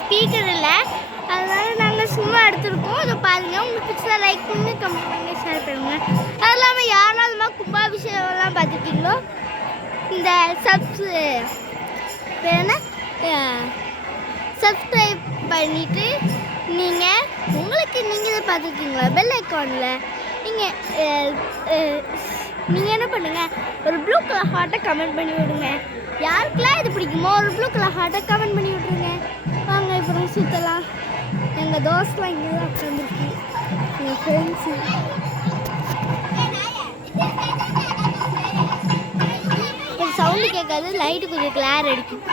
Speaker இல்லை, அதனால நாங்கள் சும்மா எடுத்துருக்கோம். அதை பாருங்க. உங்களுக்கு பிடிச்சா லைக் பண்ணி கமெண்ட் பண்ணி ஷேர் பண்ணுங்க. அது இல்லாமல் யாராவதுமா கும்பாபிஷேகம்லாம் பார்த்துருக்கீங்களோ இந்த சப்ஸ்கிரைப் பண்ணிவிட்டு நீங்கள் இதை பார்த்துருக்கீங்களா பெல் ஐக்கானில் நீங்கள் என்ன பண்ணுங்கள், ஒரு ப்ளூ கலர் ஹார்ட்டை கமெண்ட் பண்ணி விடுங்க. யாருக்கெல்லாம் இது பிடிக்குமோ ஒரு ப்ளூ கலர் ஹார்ட்டை கமெண்ட் பண்ணி விட்ருங்க. வாங்க இப்போ சுற்றலாம். எங்கள் தோஸ்லாம் இங்கே தான் உட்காந்துருக்கு. எங்கள் ஃப்ரெண்ட்ஸு சவுண்டு கேட்காது, லைட்டு கொஞ்சம் கிளார் அடிக்கும்.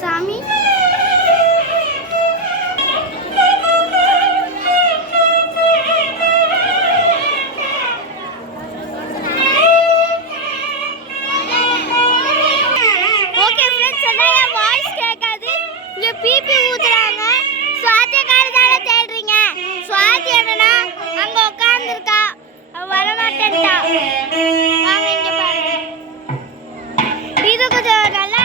சாமி ஓகே ஃப்ரெண்ட்ஸ், என் வாய்ஸ் கேட்காது. இங்கே பிபி ஊத்துறாங்க. சுவாதி காரதால தேடுறீங்க. சுவாதி என்னன்னா அங்கே உட்காந்துருக்கா, வரமாட்டேன்ட்டா. வாங்க இங்கே பாருங்க. இது கொஞ்சம் நல்லா